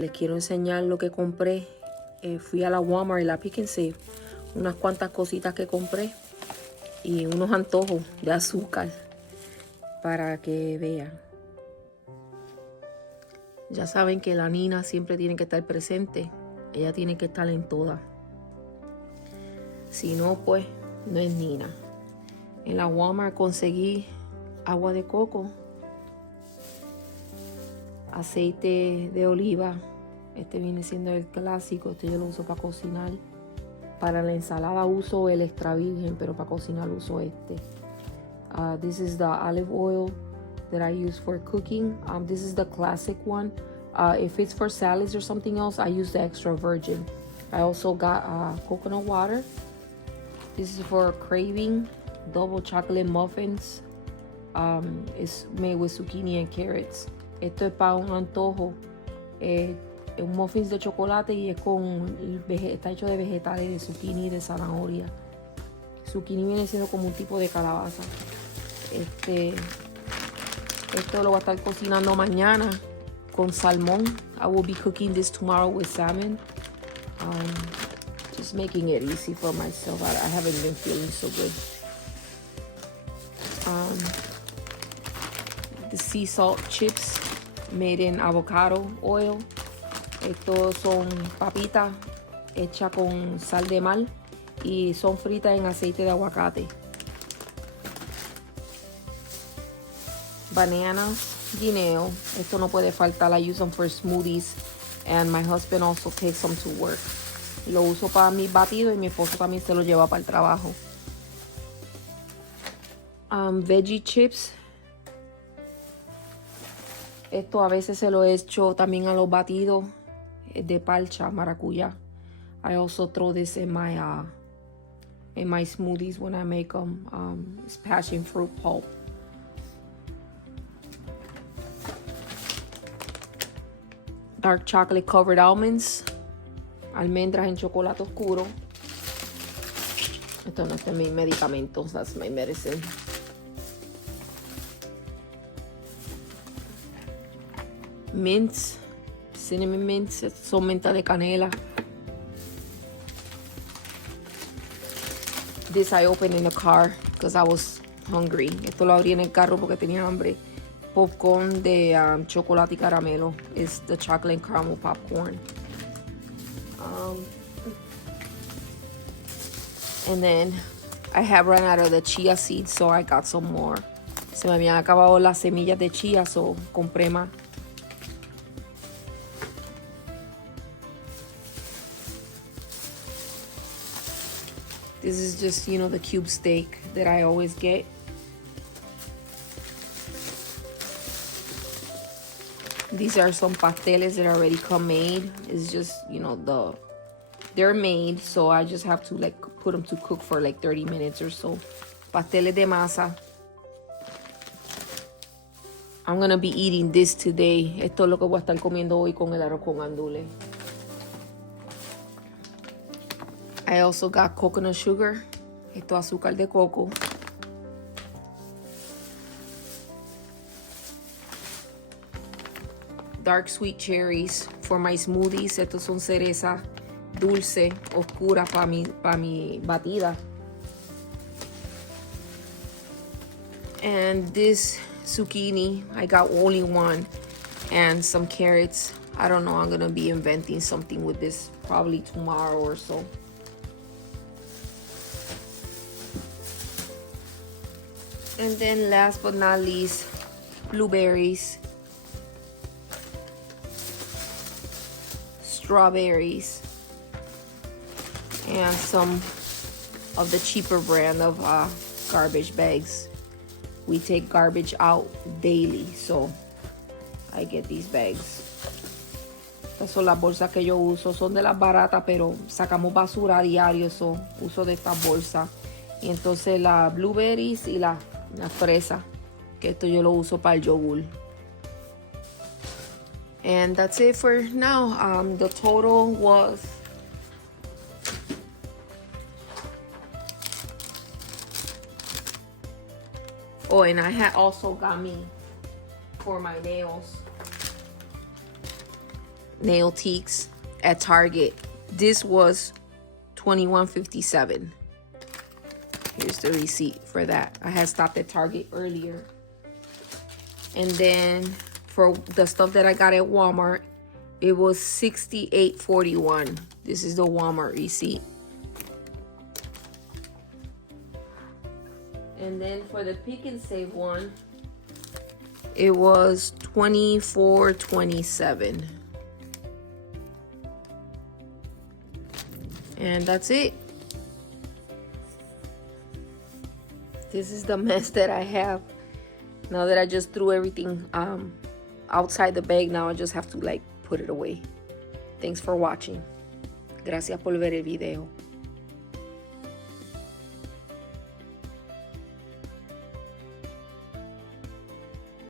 Les quiero enseñar lo que compré. Fui a la Walmart y la Pick and Save. Unas cuantas cositas que compré. Y unos antojos de azúcar. Para que vean. Ya saben que la Nina siempre tiene que estar presente. Ella tiene que estar en todas. Si no, pues, no es Nina. En la Walmart conseguí agua de coco. Aceite de oliva. Este viene siendo el clásico. Este yo lo uso para cocinar. Para la ensalada uso el extra virgen, pero para cocinar uso este. This is the olive oil that I use for cooking. This is the classic one. If it's for salads or something else, I use the extra virgin. I also got coconut water. This is for craving. Double chocolate muffins. It's made with zucchini and carrots. Esto es para un antojo. Un muffins de chocolate y es está hecho de vegetales, de zucchini y de zanahoria. Zucchini viene siendo como un tipo de calabaza. Esto lo voy a estar cocinando mañana con salmón. I will be cooking this tomorrow with salmon. Just making it easy for myself. I haven't been feeling so good. The sea salt chips made in avocado oil. Estos son papitas hechas con sal de mar y son fritas en aceite de aguacate. Bananas, guineo. Esto no puede faltar. I use them for smoothies. And my husband also takes them to work. Lo uso para mis batidos y mi esposo también se lo lleva para el trabajo. Veggie chips. Esto a veces se lo he hecho también a los batidos de parcha, maracuyá. I also throw this in my smoothies when I make them. It's passion fruit pulp. Dark chocolate covered almonds. Almendras en chocolate oscuro. Esto no es de mis medicamentos. That's my medicine. Mints. Cinnamon mints. Son menta de canela. This I opened in the car because I was hungry. Esto lo abrí en el carro porque tenía hambre. Popcorn de chocolate y caramelo. It's the chocolate and caramel popcorn. And then I have run out of the chia seeds, so I got some more. Se me habían acabado las semillas de chia, so compré más. This is just, the cube steak that I always get. These are some pasteles that already come made. It's just, they're made, so I just have to put them to cook for 30 minutes or so. Pasteles de masa. I'm gonna be eating this today. Esto es lo que voy a estar comiendo hoy con el arroz con gandules. I also got coconut sugar. Esto es azúcar de coco. Dark sweet cherries for my smoothies. Estos son cerezas dulce, oscura para mi batida. And this zucchini, I got only one. And some carrots. I don't know, I'm going to be inventing something with this probably tomorrow or so. And then last but not least, blueberries. Strawberries. And some of the cheaper brand of garbage bags. We take garbage out daily, so I get these bags. Estas son las bolsas que yo uso. Son de las baratas, pero sacamos basura a diario, so uso de estas bolsas. Y entonces las blueberries y las fresas, que esto yo lo uso para el yogur. And that's it for now. The total was Oh, and I had also got me for my nails nail teaks at Target. This was $21.57. Here's the receipt for that. I had stopped at Target earlier. And then for the stuff that I got at Walmart, it was $68.41. This is the Walmart receipt. And then for the Pick and Save one, it was $24.27. And that's it. This is the mess that I have. Now that I just threw everything outside the bag, now I just have to like put it away. Thanks for watching. Gracias por ver el video.